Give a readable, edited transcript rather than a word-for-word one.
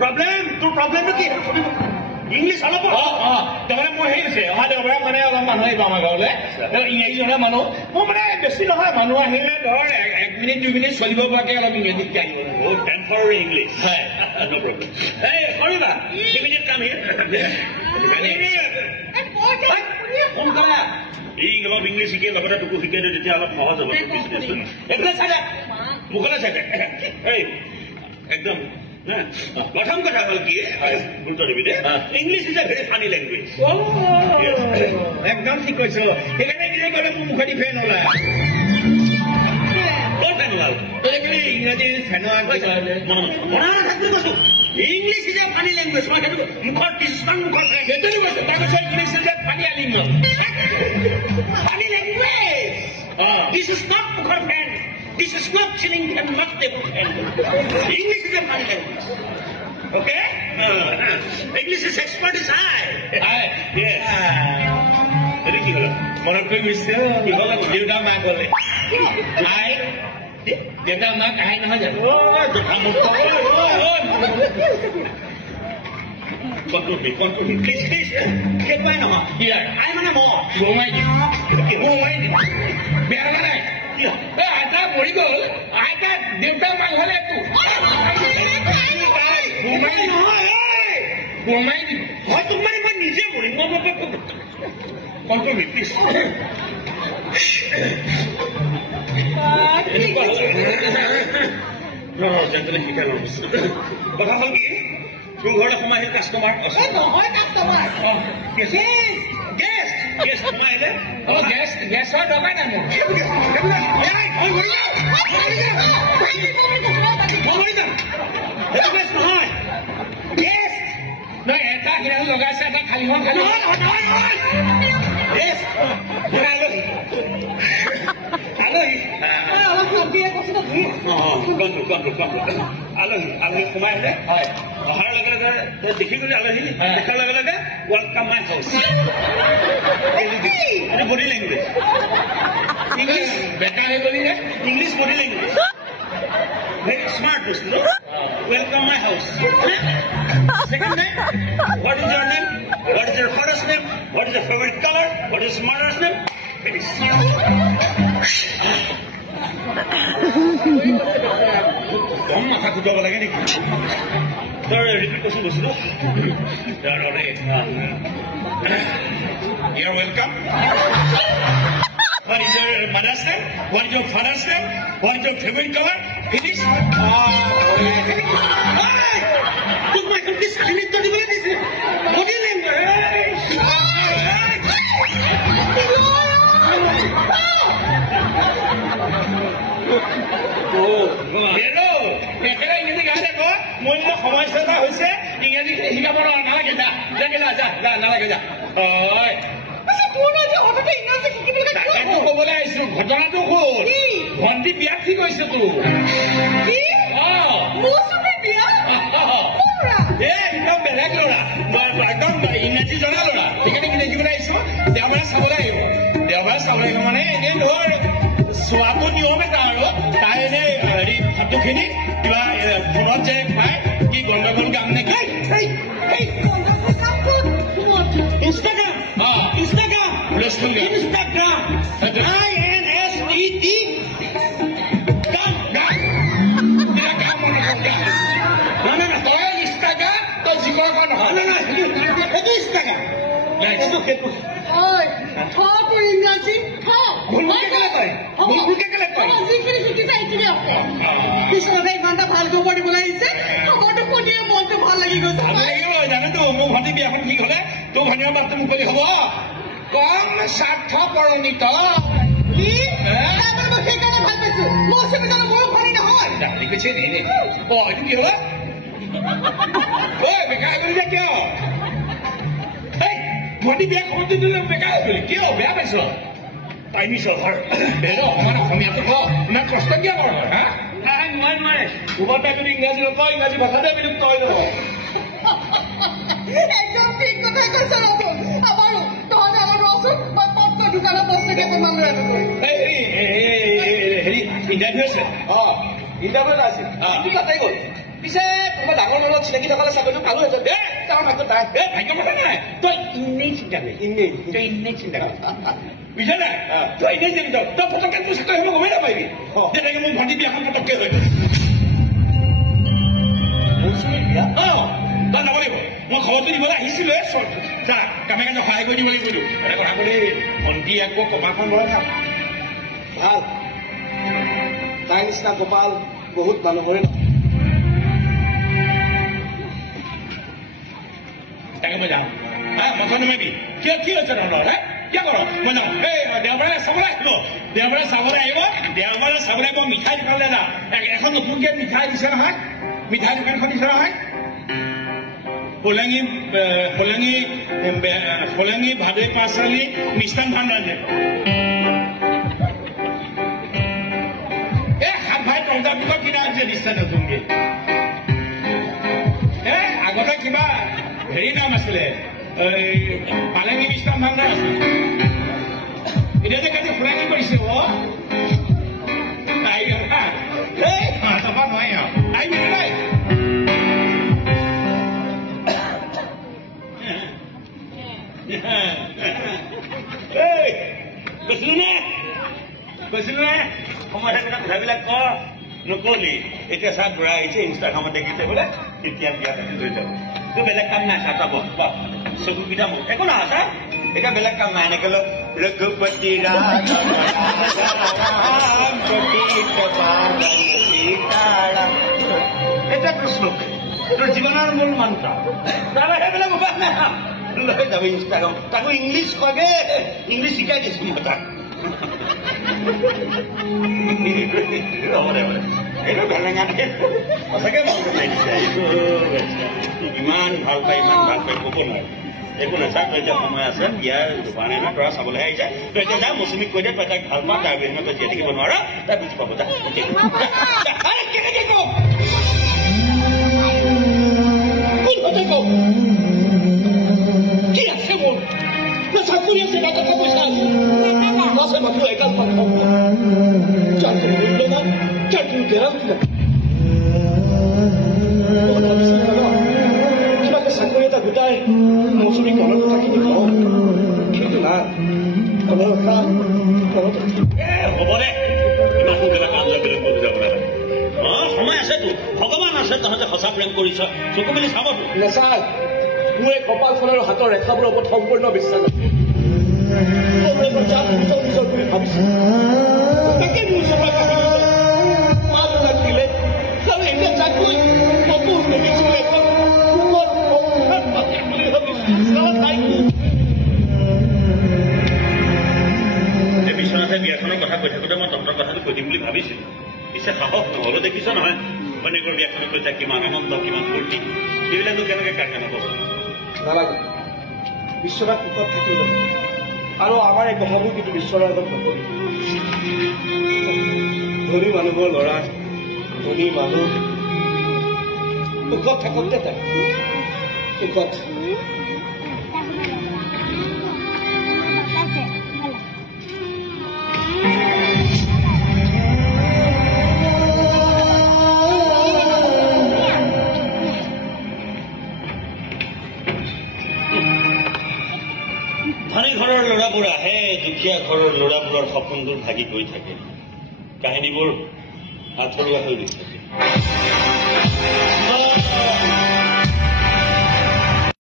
Problem তোৰ প্ৰব্লেমটো কি ইংলিছ অলপ তাৰমানে মোৰ হেৰি হৈছে অহা দেওবাৰে মানে অলপ মানুহ আহিব আমাৰ ঘৰলৈ ইংৰাজী জনা মানুহ মোৰ মানে বেছি নহয় মানুহ আহিলে ধৰ 1 মিনিট 2 মিনিট চলিব পৰাকৈ অলপ ইংৰাজীত আহিব টেম্পৰৰী ইংলিছ হয় নো প্ৰব্লেম এই কৰিবা 2 মিনিট কাম সোনকালে এই অলপ ইংলিছ শিকে লগতে তোকো শিকাই দিওঁ তেতিয়া অলপ সহজ হ'ব বিজনেছটো একদম চাগে মুখলে চাগে এই একদম প্ৰথম কথা হ'ল কি গুৰুত্ব দিবি দে English is a very funny language একদম ঠিক কৈছ সেইকাৰণে কি ক'লে মোৰ মুখেদি ফেন ওলায় ফেন ওলাল ইংৰাজী ফেন English is a funny language মই সেইটো মুখত কিছুমান মুখত সেইটো কৈছো তাৰপিছত ইংলিছ ইজ এ ফানি আলিংগ funny language this is not মুখৰ ফেন This is not chilling and not table hand. English is a funny language. Okay? English is expert is high. Yes. Very good. Mono koi gusto. Ihola diuda ma gole. High. Diuda ma kahay na haja. Oh, kamu ko. Control me. Please. Get by now. Here. I'm on a more. Why? Bear mana? Ada mori gol, ada dewa manggol itu. Bumai, oh tu mana mana nije mori, mau kontrol please. No, jangan kita lulus. Bagaimana lagi? Kau ada kemana customer? Oh, customer. Oh, yes. Guest, kemana ini? Oh, guest ada mana mu? Yes. No, eta kira loga se eta khali hon khali. Yes. Alohi. Control. Alohi kemana ini? Har laga dekhi gole alohi. Dekha laga welcome my house. Ini body language. English better hai boli na English body language. Very smart person, no? Welcome my house. Second name, what is your name? What is your father's name? What is your favorite color? What is your mother's name? Finish. Kamu makan tu jawab lagi ni. Repeat question bosu. You're welcome. What is your mother's name? What is your father's name? What is your favorite color? Finish. Look, my God, this limit to the this. What is your name? Hello. Ekala ingini gade ko. Moi mo সমস্যা ta hoise. Ingini hika bono na lage ja. Ja na lage ja. Oi. Puna je hotote ingasi kikini ka ko. Tato ko bola aisu ghotona to ko. Ki? Bandi biya ki koise tu. Ki? Mosume biya? Pura. Hita belag lora. Ekdom ingasi jana lora. Tikane kine jibona aisu. Deabara sabora aibo. Deabara sabora mane ene dhor swatu niyome karo. Tai ene heri photokhini kiba phonot je khai ki gondogol gam ne ki. Hey. Gondogol gam ko. Instagram. Instagram. INSTT. Gam. Dia kamu nak gam. Mana tahu Instagram? Tahu siapa kan? Mana? Itu Instagram. Itu. Oi, thau tu English thau. Boleh ke lepas? Boleh ke lepas? Sikit saya ikut dia. Kisah saya mantap hal kau boleh boleh isi. Kau tu pun dia boleh hal lagi kau. Ayo, jangan tu. Mau hati biar aku kau le. Tu hanya baru muka dia hawa. Kau sakta peroni tu. Ni? Apa nak kita nak hal betul? Mau sebenarnya mau pergi nak hal. Dah, ini kecil ni. Oh, itu kira lah. Oh, mereka ada dia. Hey, mesti biar kau tu dulu mereka ada. Kira biar betul. Time is over. Pero, mana kami tu kau? Nak kostar dia orang, ha? Main. Ubah tak jadi English lo kau English bahasa dia bilang kau itu. Ekdom ঠিক কথা কৈছ ৰব আমাৰো তহতে আমাৰ ৰসু পত্ৰ দোকানত বস্তু কে প্ৰমাণ ৰাখিব হেৰি ইন্টাৰভিউ আছে ইন্টাৰভিউ আছে ঠিক আছে গ'ল পিছে তোমাৰ ডাঙৰ ডাঙৰ চিনাকি থকালে চাকৰিটো পালো হেঁতেন তাৰ ভাগ্য তাই ভাগ্য কথা নাই তই ইনেই চিন্তা কৰি তই ইনেই চিন্তা কৰি বুজিছা নাই তই এনেই যাবি তই পটককে তোৰ চাকৰি হ'ব গমেই নাপাবি যেনেকে মোৰ ভণ্টি বিয়াখন পটককে হৈ গ'ল তই যাব লাগিব মই খবৰটো দিবলৈ আহিছিলো যা কামে কামে সহায় কৰি দিব লাগিব এটা কথা ক'লে ভণ্টি আকৌ কপালখন লয় না ভাল তাই নিচিনা কপাল বহুত মানুহৰে তাকে মই যাওঁ মথা নুমাবি কিয় কি হৈছে তহঁতৰ কিয় কৰ মই যাওঁ এই দেওবাৰে চাবলৈ আহিব দেওবাৰে চাবলৈ আহিব দেওবাৰে চাবলৈ মই মিঠাই দোকানলৈ যাওঁ এখন নতুনকৈ মিঠাই দিছে নহয় মিঠাই দোকানখন দিছে নহয় ফলেঙি ভাদৈ পাঁচআলি মিষ্টান ভাণ্ডাৰ যে হাত ভাই তন্ত্ৰাপিকৰ কিনা যে দিছে নতুনকে আগতে কিবা হেৰি নাম আছিলে পালেঙি মিষ্টান ভাণ্ডাৰ আছিল এতিয়া যে কালি ফুৰাকি কৰিছে তাৰপৰা নহয় আৰু আহিবি নাই কৈছিলো নে সময় থাকোঁতে কথাবিলাক ক নকলি এতিয়া চাহ বুঢ়া আহিছে ইনষ্টাগ্ৰামত দেখিছে বোলে তেতিয়া বিয়া পাতি লৈ যাব তোৰ বেলেগ কাম নাই চাহ পাব চকুকেইটা মোক একো নহয় ছাৰ এতিয়া বেলেগ কাম নাই এনেকে ৰঘুপতি এতিয়া প্ৰশ্ন তোৰ জীৱনৰ মূল মন্ত্ৰ তাৰ সেইবিলাক উপায় নাই লৈ যাব ইনষ্টাগ্ৰাম তাকো ইংলিছ কগে ইংলিছ শিকাই দিছো মই তাক এইটো ভেলেঙা সঁচাকে মন লাগিছে ইমান ভাল পাই ক'ব নোৱাৰো একো নাচাক তই এতিয়া সময় আছে বিয়াৰ হোৱা নাই না তৰা চাবলৈ আহিছে তই এতিয়া যা মৌচুমীক কৈ দে তই তাক ভাল পাওঁ তাৰ বিহিনে তই জীয়াই থাকিব নোৱাৰ তাই বুজি পাব যা কেনেকে কওঁ কি আছে মোৰ চাকৰি আছে বা টকা পইচা আছে আছে মাত্ৰ এগাল কিবাকে চাকৰি এটা গোটাই মৌচুমী ঘৰত থাকি দিব কিন্তু না হ'ব দে ইমান সোনকালে কাম লাগিলে মই বুজাব নালাগে সময় আছেতো ভগৱান আছে তহঁতে সঁচা প্ৰেম কৰিছ চকু মেলি চাবতো নেচাই মোৰ এই কপালখনৰ হাতৰ ৰেখাবোৰৰ ওপৰত সম্পূৰ্ণ বিশ্বাস আছে নিজৰ বুলি ভাবিছো তাকে মোৰ চবৰে মা দেউতাক দিলে আৰু এতিয়া চাকৰি নতুন দেখিছো এখন বুলি ভাবিছো বিশ্বনাথে বিয়াখনৰ কথা কৈ থাকোঁতে মই তহঁতৰ কথাটো কৈ দিম বুলি ভাবিছিলো পিছে সাহস নহ'লেও দেখিছ নহয় অনেকৰ বিয়াখনত কৈ তাক কিমান আনন্দ কিমান ফূৰ্তি এইবিলাকো কেনেকৈ কাকে নক'ব নালাগে বিশ্বনাথ সুখত থাকিব আৰু আমাৰ এই কথাবোৰ কিন্তু ঈশ্বৰৰ আগত নকৰি ধনী মানুহৰ ল'ৰা ধনী মানুহ সুখত থাকোঁতে থাকে সুখত ধনী ঘৰৰ ল'ৰাবোৰ আহে দুখীয়া ঘৰৰ ল'ৰাবোৰৰ সপোনবোৰ ভাগি গৈ থাকে কাহিনীবোৰ আঁতৰোৱা হৈ গৈছে